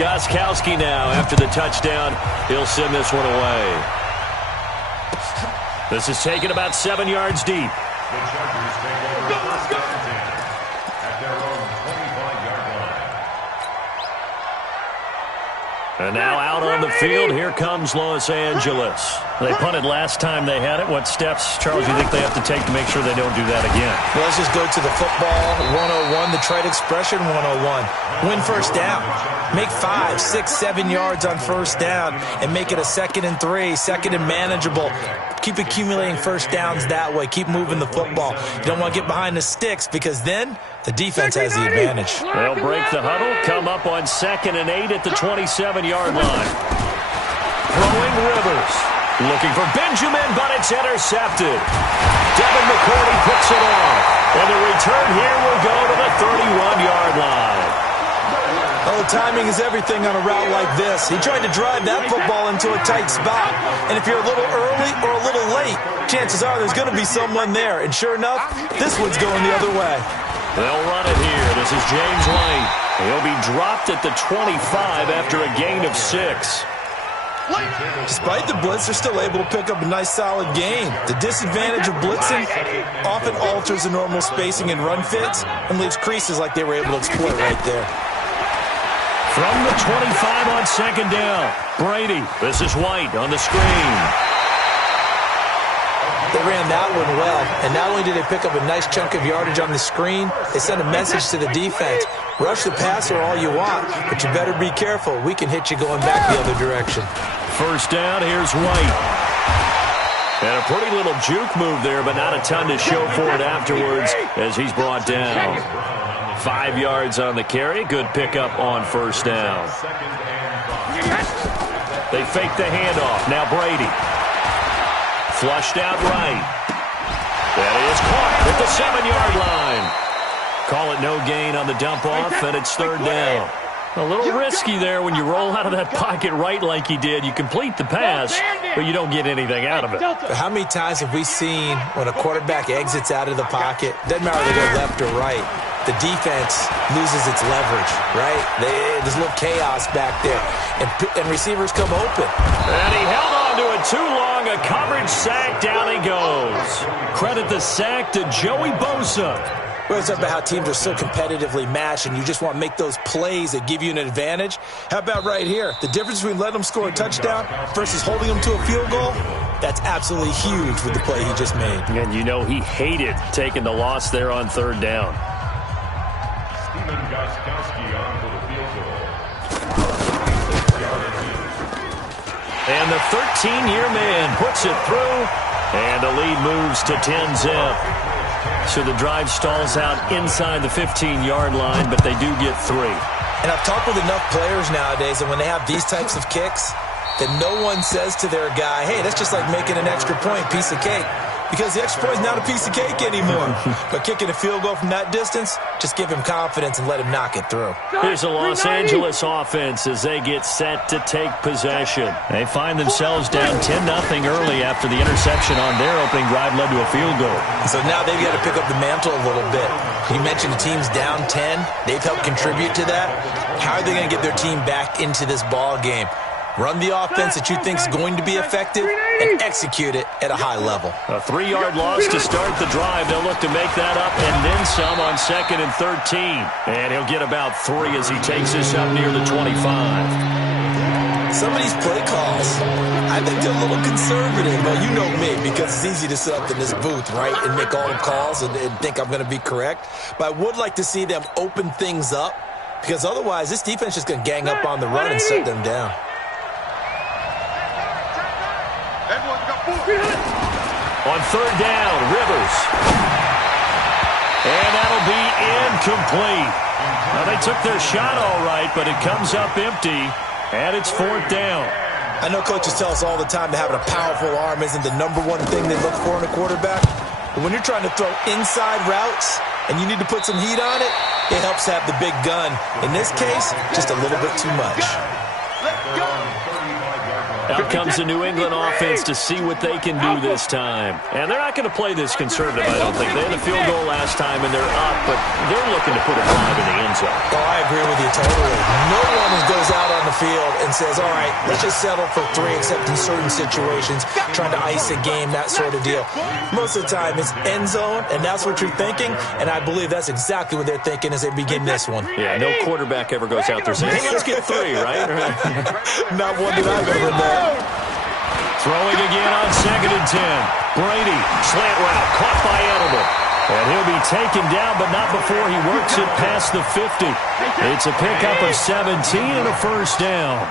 Gostkowski now after the touchdown. He'll send this one away. This is taken about 7 yards deep. The Chargers take over first and 10 at their own 25-yard line. And now out on the field, here comes Los Angeles. They punted last time they had it. What steps, Charles, you think they have to take to make sure they don't do that again? Well, let's just go to the football 101, the trade expression 101. Win first down. Make 5, 6, 7 yards on first down and make it a 2nd and 3, 2nd and manageable. Keep accumulating first downs that way. Keep moving the football. You don't want to get behind the sticks because then the defense has the advantage. They'll break the huddle, come up on 2nd and 8 at the 27-yard line. Throwing Rivers. Looking for Benjamin, but it's intercepted. Devin McCourty picks it off. And the return here will go to the 31-yard line. Oh, timing is everything on a route like this. He tried to drive that football into a tight spot. And if you're a little early or a little late, chances are there's going to be someone there. And sure enough, this one's going the other way. They'll run it here. This is James White. He'll be dropped at the 25 after a gain of 6. Despite the blitz, they're still able to pick up a nice solid gain. The disadvantage of blitzing often alters the normal spacing and run fits and leaves creases like they were able to exploit right there. From the 25 on 2nd down, Brady. This is White on the screen. They ran that one well, and not only did they pick up a nice chunk of yardage on the screen, they sent a message to the defense. Rush the passer all you want, but you better be careful. We can hit you going back the other direction. First down, here's White. And a pretty little juke move there, but not a ton to show for it afterwards as he's brought down. 5 yards on the carry. Good pickup on first down. They fake the handoff. Now Brady. Flushed out right. That is caught at the 7-yard line. Call it no gain on the dump off, and it's 3rd down. A little risky there when you roll out of that pocket right like he did. You complete the pass, but you don't get anything out of it. But how many times have we seen when a quarterback exits out of the pocket, doesn't matter whether they go left or right, the defense loses its leverage, right? There's a little chaos back there, and receivers come open. And he held on to it too long. A coverage sack. Down he goes. Credit the sack to Joey Bosa. Well, it's about how teams are so competitively matched, and you just want to make those plays that give you an advantage. How about right here? The difference between letting them score a touchdown versus holding them to a field goal, that's absolutely huge with the play he just made. And you know he hated taking the loss there on 3rd down. Gostkowski on for the field goal. And the 13-year man puts it through, and the lead moves to 10-zip. So the drive stalls out inside the 15-yard line, but they do get 3. And I've talked with enough players nowadays, and when they have these types of kicks, that no one says to their guy, hey, that's just like making an extra point, piece of cake. Because the extra point is not a piece of cake anymore. But kicking a field goal from that distance, just give him confidence and let him knock it through. Here's the Los Angeles offense as they get set to take possession. They find themselves down 10-0 early after the interception on their opening drive led to a field goal. So now they've got to pick up the mantle a little bit. You mentioned the team's down 10. They've helped contribute to that. How are they going to get their team back into this ball game? Run the offense that you think is going to be effective and execute it at a high level. A 3-yard loss to start the drive. They'll look to make that up and then some on 2nd and 13. And he'll get about 3 as he takes this up near the 25. Some of these play calls, I think they're a little conservative. But you know me, because it's easy to sit up in this booth, right, and make all the calls and think I'm going to be correct. But I would like to see them open things up, because otherwise this defense is going to gang up on the run and shut them down. On 3rd down, Rivers. And that'll be incomplete. Now, they took their shot all right, but it comes up empty, and it's 4th down. I know coaches tell us all the time that having a powerful arm isn't the number one thing they look for in a quarterback. But when you're trying to throw inside routes and you need to put some heat on it, it helps have the big gun. In this case, just a little bit too much. Out comes the New England offense to see what they can do this time. And they're not going to play this conservative, I don't think. They had a field goal last time, and they're up, but they're looking to put a drive in the end zone. Oh, I agree with you totally. No one goes out on field and says, all right, let's just settle for 3, except in certain situations, trying to ice a game, that sort of deal. Most of the time, it's end zone, and that's what you're thinking, and I believe that's exactly what they're thinking as they begin this one. Yeah, no quarterback ever goes out there saying, hey, let's get 3, right? Not one that I've ever known. Throwing again on 2nd and 10. Brady, slant route, caught by Edelman. And he'll be taken down, but not before he works it past the 50. It's a pickup of 17 and a first down.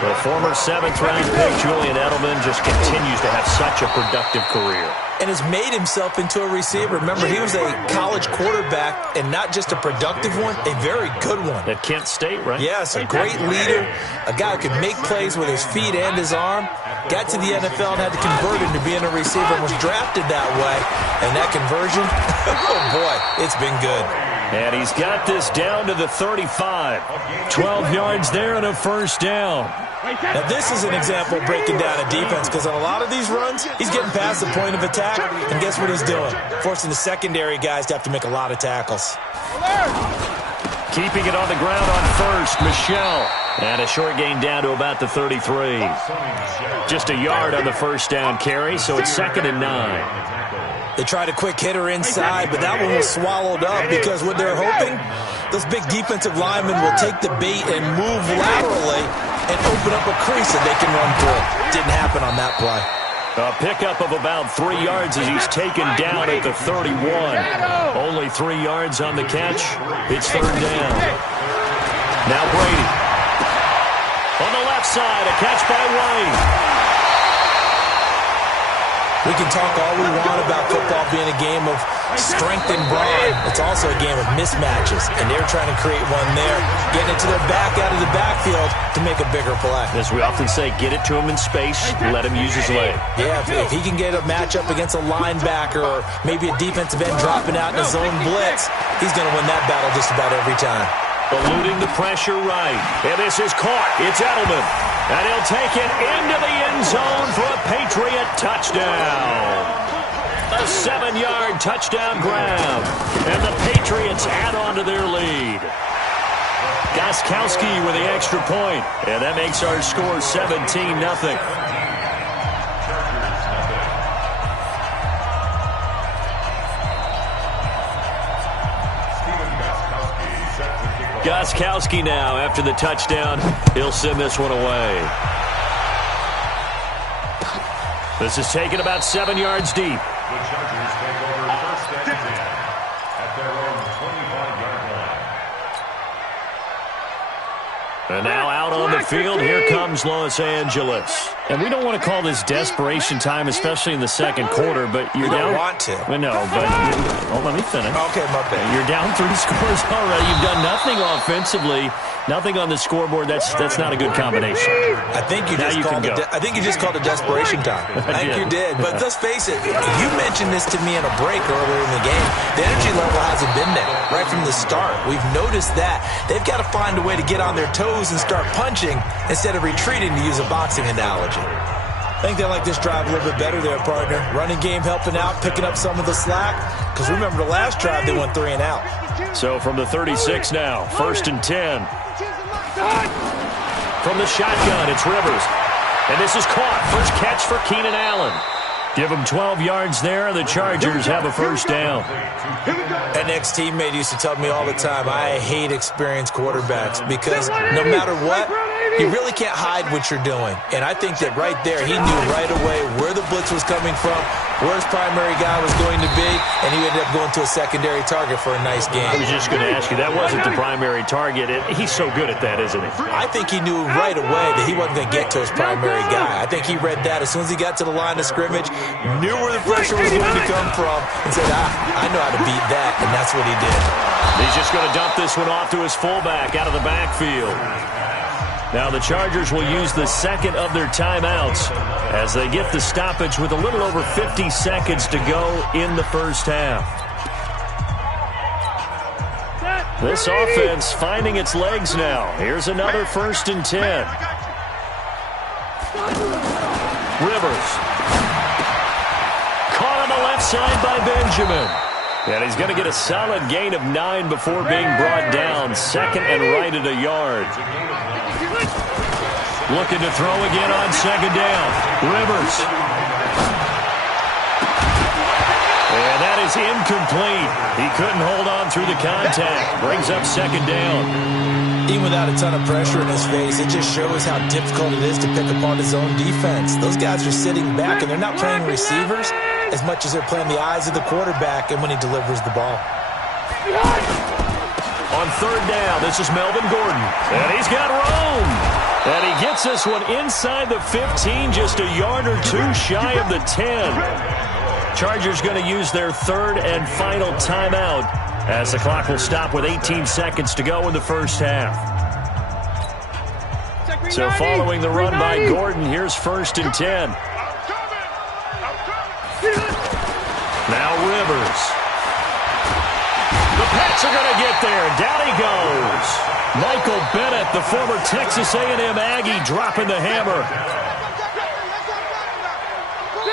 The former 7th-round pick, Julian Edelman, just continues to have such a productive career. And has made himself into a receiver. Remember, he was a college quarterback, and not just a productive one, a very good one. At Kent State, right? Yes, a great leader, a guy who could make plays with his feet and his arm. Got to the NFL and had to convert into being a receiver and was drafted that way. And that conversion, oh boy, it's been good. And he's got this down to the 35. 12 yards there and a first down. Now, this is an example of breaking down a defense, because on a lot of these runs, he's getting past the point of attack, and guess what he's doing? Forcing the secondary guys to have to make a lot of tackles. Keeping it on the ground on first, Michelle. And a short gain down to about the 33. Just a yard on the first down carry, so it's 2nd and 9. They tried a quick hitter inside, but that one was swallowed up because what they're hoping, those big defensive linemen will take the bait and move laterally and open up a crease that they can run through. Didn't happen on that play. A pickup of about 3 yards as he's taken down at the 31. Only 3 yards on the catch. It's 3rd down. Now Brady. On the left side, a catch by White. We can talk all we want about football being a game of strength and brawn. It's also a game of mismatches, and they're trying to create one there, getting it to their back out of the backfield to make a bigger play. As we often say, get it to him in space, let him use his leg. Yeah, if he can get a matchup against a linebacker or maybe a defensive end dropping out in a zone blitz, he's going to win that battle just about every time. Eluding the pressure right. And this is caught. It's Edelman. And he'll take it into the end zone for a Patriot touchdown. A 7-yard touchdown grab. And the Patriots add on to their lead. Gostkowski with the extra point. And that makes our score 17-0. Gostkowski now, after the touchdown, he'll send this one away. This is taken about 7 yards deep. The Chargers take over 1st and 10 at their own 25-yard line. And now out on the field, here comes Los Angeles. And we don't want to call this desperation time, especially in the second quarter, but you're down. You don't want to. Well, no, but let me finish. Okay, my bad. You're down 3 scores already. You've done nothing offensively, nothing on the scoreboard. That's not a good combination. I think you just called it desperation time. I think you did. But let's face it, you mentioned this to me in a break earlier in the game. The energy level hasn't been there right from the start. We've noticed that. They've got to find a way to get on their toes and start punching instead of retreating, to use a boxing analogy. I think they like this drive a little bit better there, partner. Running game helping out, picking up some of the slack. Because remember, the last drive, they went 3 and out. So from the 36 now, 1st and 10. From the shotgun, it's Rivers. And this is caught. First catch for Keenan Allen. Give him 12 yards there, and the Chargers have a first down. An ex-teammate used to tell me all the time, I hate experienced quarterbacks because no matter what, you really can't hide what you're doing. And I think that right there, he knew right away where the blitz was coming from, where his primary guy was going to be, and he ended up going to a secondary target for a nice game. I was just going to ask you, that wasn't the primary target. He's so good at that, isn't he? I think he knew right away that he wasn't going to get to his primary guy. I think he read that as soon as he got to the line of scrimmage, knew where the pressure was going to come from, and said, I know how to beat that, and that's what he did. He's just going to dump this one off to his fullback out of the backfield. Now the Chargers will use the second of their timeouts as they get the stoppage with a little over 50 seconds to go in the first half. This offense finding its legs now. Here's another 1st and 10. Rivers. Caught on the left side by Benjamin. And he's going to get a solid gain of 9 before being brought down. 2nd and right at a yard. Looking to throw again on second down. Rivers. And that is incomplete. He couldn't hold on through the contact. Brings up second down. Even without a ton of pressure in his face, it just shows how difficult it is to pick apart his own defense. Those guys are sitting back, and they're not playing receivers as much as they're playing the eyes of the quarterback and when he delivers the ball. On third down, this is Melvin Gordon. And he's got room. And he gets this one inside the 15, just a yard or two shy of the 10. Chargers going to use their third and final timeout as the clock will stop with 18 seconds to go in the first half. So following the run by Gordon, here's first and 10. Now Rivers. The Pats are going to get there. Down he goes. Michael Bennett, the former Texas A&M Aggie, dropping the hammer.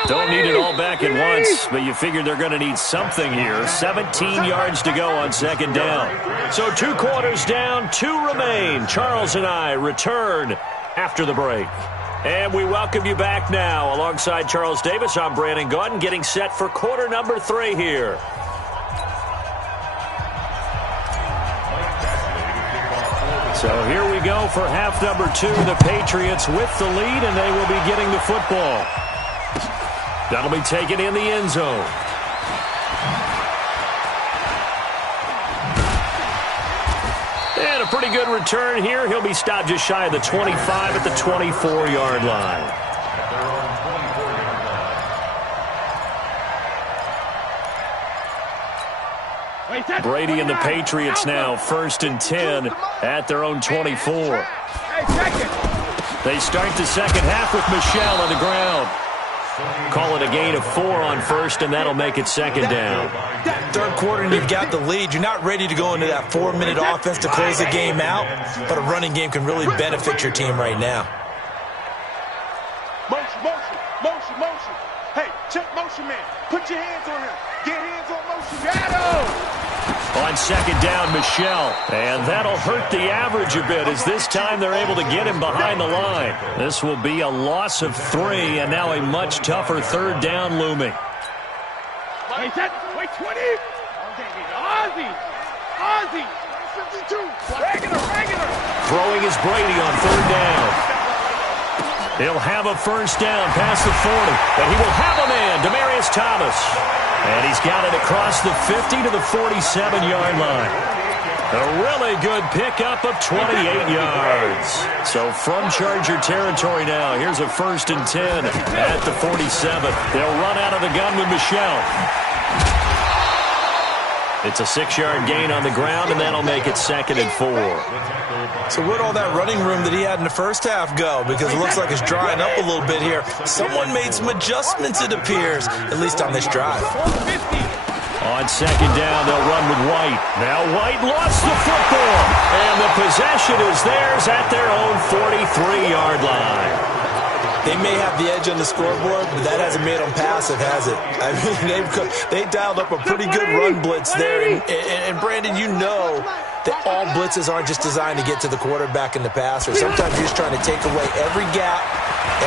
Don't need it all back at once, but you figure they're going to need something here. 17 yards to go on second down. So 2 quarters down, 2 remain. Charles and I return after the break. And we welcome you back now. Alongside Charles Davis, I'm Brandon Gaudin, getting set for quarter number 3 here. So here we go for half number 2. The Patriots with the lead, and they will be getting the football. That'll be taken in the end zone. And a pretty good return here. He'll be stopped just shy of the 25 at the 24-yard line. Brady and the Patriots now first and 10 at their own 24. They start the second half with Michel on the ground. Call it a gain of 4 on first, and that'll make it second down. Third quarter, and you've got the lead. You're not ready to go into that 4-minute offense to close the game out, but a running game can really benefit your team right now. Motion, motion, motion, motion. Hey, check motion, man. Put your hands on him. Get hands on motion. Got him! On second down, Michel. And that'll hurt the average a bit as this time they're able to get him behind the line. This will be a loss of 3, and now a much tougher third down looming. Wait, set. Wait, 20. Ozzy. Ozzy. 52. Regular. Throwing is Brady on third down. He'll have a first down past the 40, and he will have a man, Demaryius Thomas. And he's got it across the 50 to the 47-yard line. A really good pickup of 28 yards. So from Charger territory now, here's a first and 10 at the 47. They'll run out of the gun with Michel. It's a 6-yard gain on the ground, and that'll make it second and 4. So where'd all that running room that he had in the first half go? Because it looks like it's drying up a little bit here. Someone made some adjustments, it appears, at least on this drive. On second down, they'll run with White. Now White lost the football, and the possession is theirs at their own 43-yard line. They may have the edge on the scoreboard, but that hasn't made them passive, has it? I mean, they dialed up a pretty good run blitz there. And Brandon, you know that all blitzes aren't just designed to get to the quarterback and the passer. Sometimes you're just trying to take away every gap,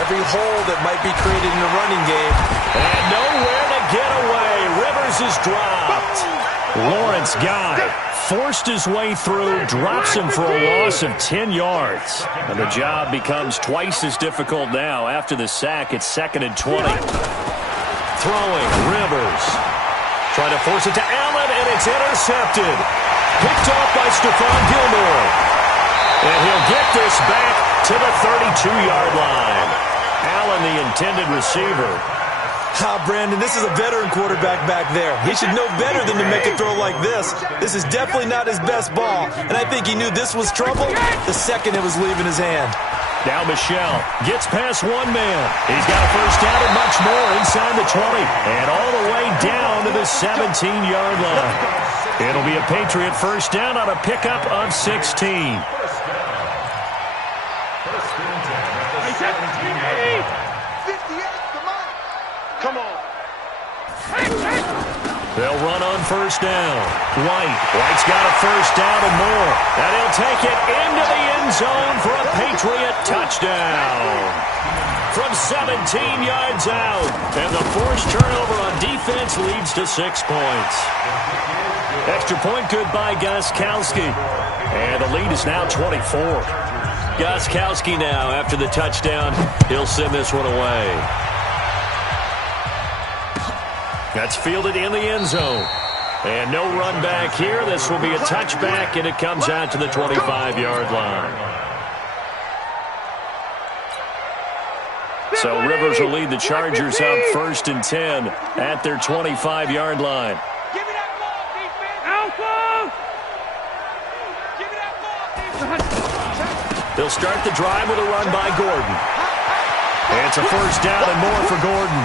every hole that might be created in the running game. And nowhere to get away. Rivers is dropped. Lawrence Guy forced his way through, drops him for a loss of 10 yards. And the job becomes twice as difficult now. After the sack, it's second and 20. Throwing, Rivers. Trying to force it to Allen, and it's intercepted. Picked off by Stephon Gilmore. And he'll get this back to the 32-yard line. Allen, the intended receiver. Brandon, this is a veteran quarterback back there. He should know better than to make a throw like this. This is definitely not his best ball, and I think he knew this was trouble the second it was leaving his hand. Now Michel gets past one man. He's got a first down and much more inside the 20, and all the way down to the 17-yard line. It'll be a Patriot first down on a pickup of 16. Come on. They'll run on first down. White's got a first down and more. And he'll take it into the end zone for a Patriot Patriot touchdown. From 17 yards out. And the forced turnover on defense leads to 6 points. Extra point good by Gostkowski. And the lead is now 24. Gostkowski now, after the touchdown, he'll send this one away. That's fielded in the end zone. And no run back here. This will be a touchback, and it comes out to the 25-yard line. So Rivers will lead the Chargers up 1st and 10 at their 25-yard line. Give me that ball, defense. Alpha! Give me that ball, defense. They'll start the drive with a run by Gordon. And it's a first down and more for Gordon.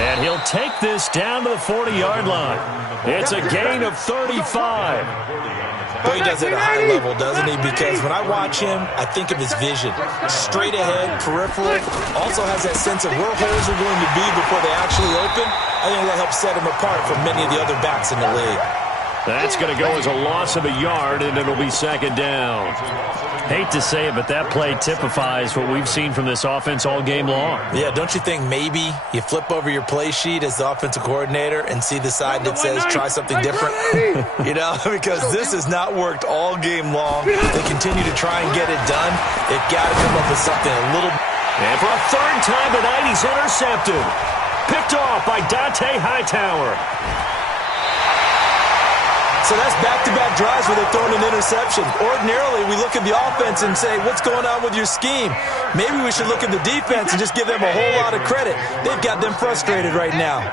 And he'll take this down to the 40-yard line. It's a gain of 35. Well, he does it at a high level, doesn't he? Because when I watch him, I think of his vision. Straight ahead, peripheral. Also has that sense of where holes are going to be before they actually open. I think that helps set him apart from many of the other backs in the league. That's going to go as a loss of a yard, and it'll be 2nd down. Hate to say it, but that play typifies what we've seen from this offense all game long. Yeah, don't you think maybe you flip over your play sheet as the offensive coordinator and see the side that says try something different? You know, because this has not worked all game long. They continue to try and get it done. They've got to come up with something a little... And for a 3rd time tonight, he's intercepted. Picked off by Dante Hightower. So that's back-to-back drives where they're throwing an interception. Ordinarily, we look at the offense and say, what's going on with your scheme? Maybe we should look at the defense and just give them a whole lot of credit. They've got them frustrated right now.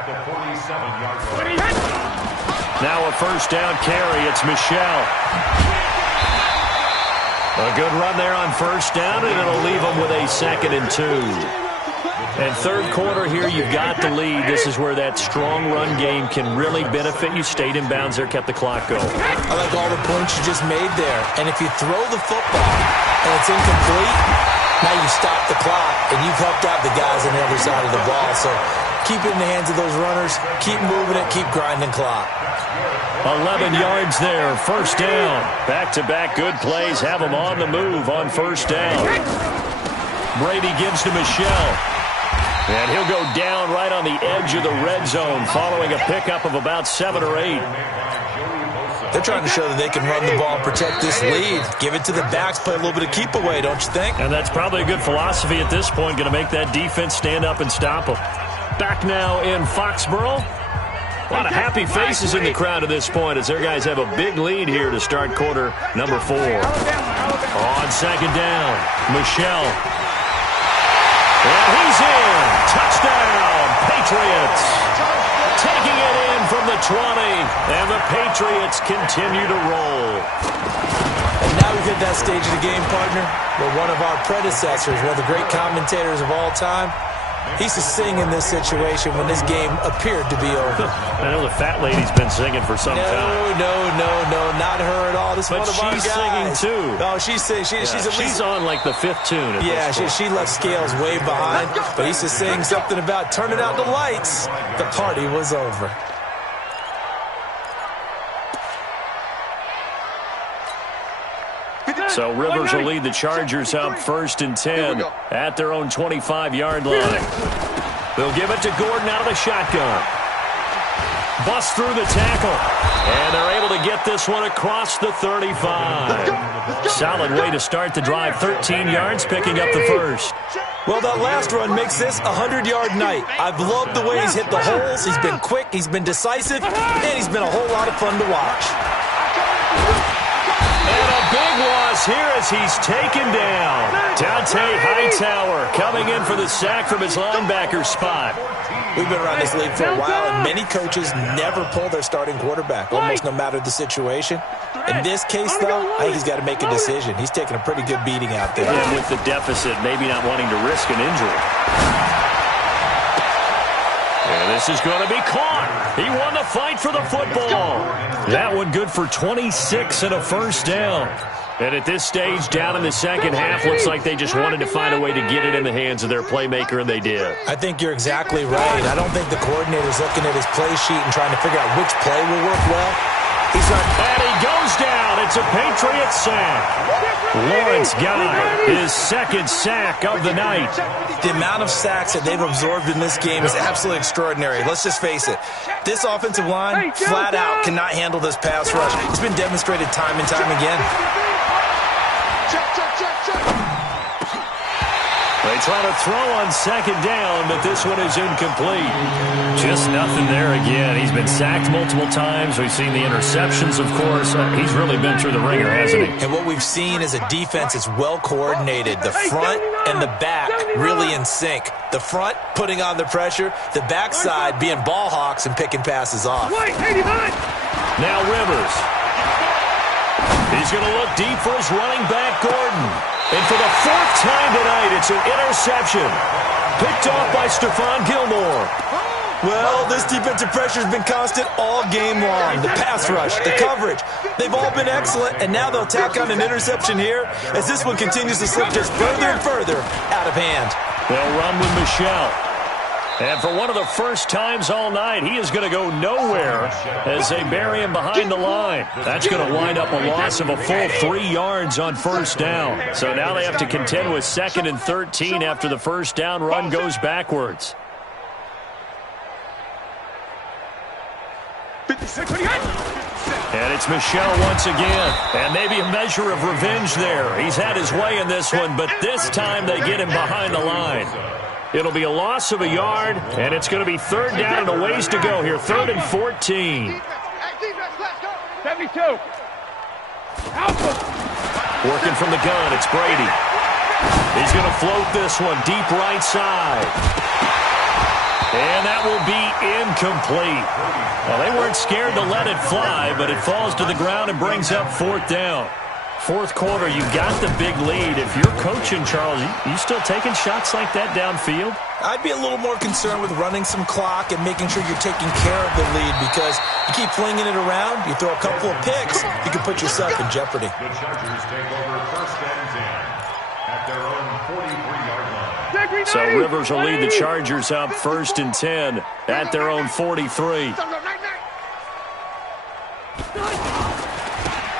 Now a first down carry. It's Michel. A good run there on first down, and it'll leave them with a 2nd and 2. And 3rd quarter here, you've got the lead. This is where that strong run game can really benefit you. Stayed in bounds there, kept the clock going. I like all the points you just made there. And if you throw the football and it's incomplete, now you stop the clock, and you've helped out the guys on the other side of the ball. So keep it in the hands of those runners. Keep moving it. Keep grinding clock. 11 yards there. First down. Back-to-back good plays. Have them on the move on first down. Brady gives to Michel. And he'll go down right on the edge of the red zone following a pickup of about 7 or 8. They're trying to show that they can run the ball, protect this lead. Give it to the backs, play a little bit of keep away, don't you think? And that's probably a good philosophy at this point, going to make that defense stand up and stop them. Back now in Foxborough. A lot of happy faces in the crowd at this point as their guys have a big lead here to start quarter number 4. On 2nd down, Michel. And he's in. Touchdown, Patriots. Taking it in from the 20. And the Patriots continue to roll. And now we've hit that stage of the game, partner, where one of our predecessors, one of the great commentators of all time, he used to sing in this situation when this game appeared to be over. I know the fat lady's been singing for some time. No, not her at all. This is but one of our guys. She's singing too. Oh, she's singing. She's on like the 5th tune. Yeah, she left Scales way behind. But he used to sing something about turning out the lights. The party was over. So Rivers will lead the Chargers up 1st and 10 at their own 25-yard line. They'll give it to Gordon out of the shotgun. Bust through the tackle. And they're able to get this one across the 35. Solid way to start the drive. 13 yards, picking up the first. Well, that last run makes this a 100-yard night. I've loved the way he's hit the holes. He's been quick, he's been decisive, and he's been a whole lot of fun to watch. And a big loss here as he's taken down. Dante Hightower coming in for the sack from his linebacker spot. We've been around this league for a while, and many coaches never pull their starting quarterback, almost no matter the situation. In this case, though, I think he's got to make a decision. He's taking a pretty good beating out there. And with the deficit, maybe not wanting to risk an injury. And this is going to be caught. He won the fight for the football. That one good for 26 and a first down. And at this stage, down in the second half, looks like they just wanted to find a way to get it in the hands of their playmaker, and they did. I think you're exactly right. I don't think the coordinator's looking at his play sheet and trying to figure out which play will work well. He's not. And he goes down. It's a Patriot sack. Lawrence got his second sack of the night. The amount of sacks that they've absorbed in this game is absolutely extraordinary. Let's just face it. This offensive line, flat out, cannot handle this pass rush. It's been demonstrated time and time again. They try to throw on second down, but this one is incomplete. Just nothing there again. He's been sacked multiple times. We've seen the interceptions, of course. He's really been through the ringer, hasn't he? And what we've seen is a defense that's well coordinated. The front and the back really in sync. The front putting on the pressure. The backside being ball hawks and picking passes off. Now Rivers. He's going to look deep for his running back, Gordon. And for the fourth time tonight, it's an interception. Picked off by Stephon Gilmore. Well, this defensive pressure has been constant all game long. The pass rush, the coverage, they've all been excellent, and now they'll tack on an interception here as this one continues to slip just further and further out of hand. They'll run with Michel. And for one of the first times all night, he is going to go nowhere as they bury him behind the line. That's going to wind up a loss of a full 3 yards on first down. So now they have to contend with 2nd and 13 after the first down run goes backwards. And it's Michel once again. And maybe a measure of revenge there. He's had his way in this one, but this time they get him behind the line. It'll be a loss of a yard, and it's going to be 3rd down and a ways to go here. 3rd and 14. 72. Working from the gun, it's Brady. He's going to float this one deep right side. And that will be incomplete. Well, they weren't scared to let it fly, but it falls to the ground and brings up 4th down. Fourth quarter, you got the big lead. If you're coaching, Charles, you still taking shots like that downfield? I'd be a little more concerned with running some clock and making sure you're taking care of the lead, because you keep flinging it around, you throw a couple of picks, you can put yourself in jeopardy. The Chargers take over 1st and 10 at their own 43-yard line. So Rivers will lead the Chargers up 1st and 10 at their own 43.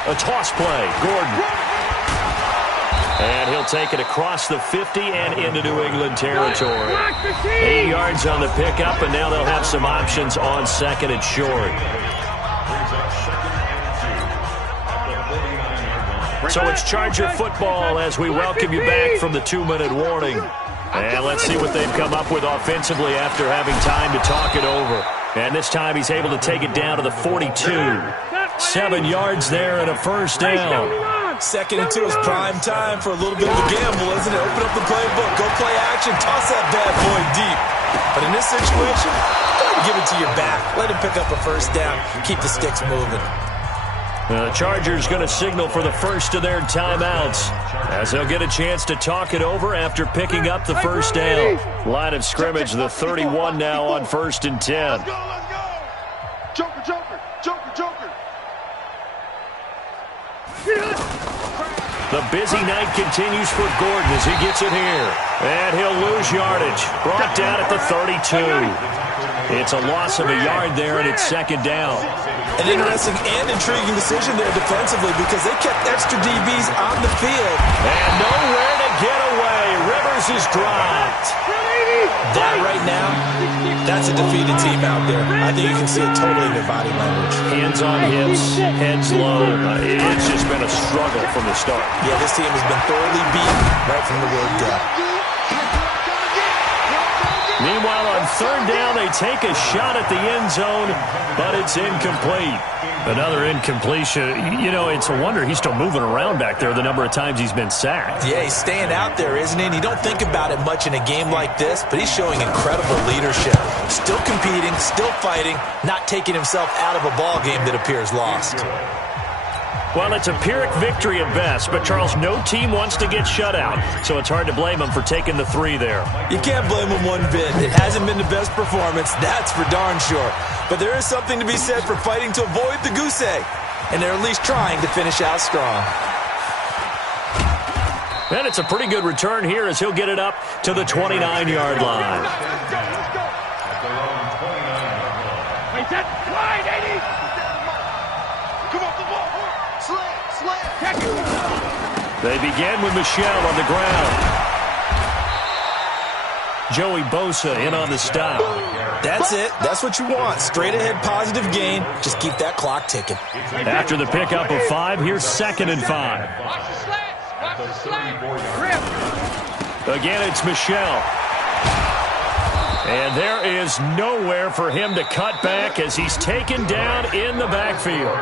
A toss play, Gordon. And he'll take it across the 50 and into New England territory. 8 yards on the pickup, and now they'll have some options on 2nd and short. So it's Charger football as we welcome you back from the 2-minute warning. And let's see what they've come up with offensively after having time to talk it over. And this time he's able to take it down to the 42. 7 yards there and a first down. 2nd and 2 is prime time for a little bit of a gamble, isn't it? Open up the playbook, go play action, toss that bad boy deep. But in this situation, go ahead and give it to your back. Let him pick up a first down. Keep the sticks moving. The Chargers going to signal for the first of their timeouts as they'll get a chance to talk it over after picking up the first down. Line of scrimmage, the 31 now on 1st and 10. Let's go. Joker, Joker, Joker, Joker. The busy night continues for Gordon as he gets it here. And he'll lose yardage. Brought down at the 32. It's a loss of a yard there, and it's 2nd down. An interesting and intriguing decision there defensively, because they kept extra DBs on the field. And nowhere to get away. Rivers is dropped. That right now, that's a defeated team out there. I think you can see it totally in their body language. Hands on hips, heads low. It's just been a struggle from the start. Yeah, this team has been thoroughly beaten right from the word go. Meanwhile, on 3rd down, they take a shot at the end zone, but it's incomplete. Another incompletion. You know, it's a wonder he's still moving around back there the number of times he's been sacked. Yeah, he's staying out there, isn't he? And you don't think about it much in a game like this, but he's showing incredible leadership. Still competing, still fighting, not taking himself out of a ball game that appears lost. Well, it's a Pyrrhic victory at best, but Charles, no team wants to get shut out, so it's hard to blame him for taking the 3 there. You can't blame him one bit. It hasn't been the best performance, that's for darn sure. But there is something to be said for fighting to avoid the goose egg, and they're at least trying to finish out strong. And it's a pretty good return here as he'll get it up to the 29-yard line. Wait, that wide, 80. Come on, the ball. They begin with Michel on the ground. Joey Bosa in on the stop. That's it. That's what you want. Straight ahead positive gain. Just keep that clock ticking. After the pickup of 5, here's 2nd and 5. Again, it's Michel. And there is nowhere for him to cut back as he's taken down in the backfield.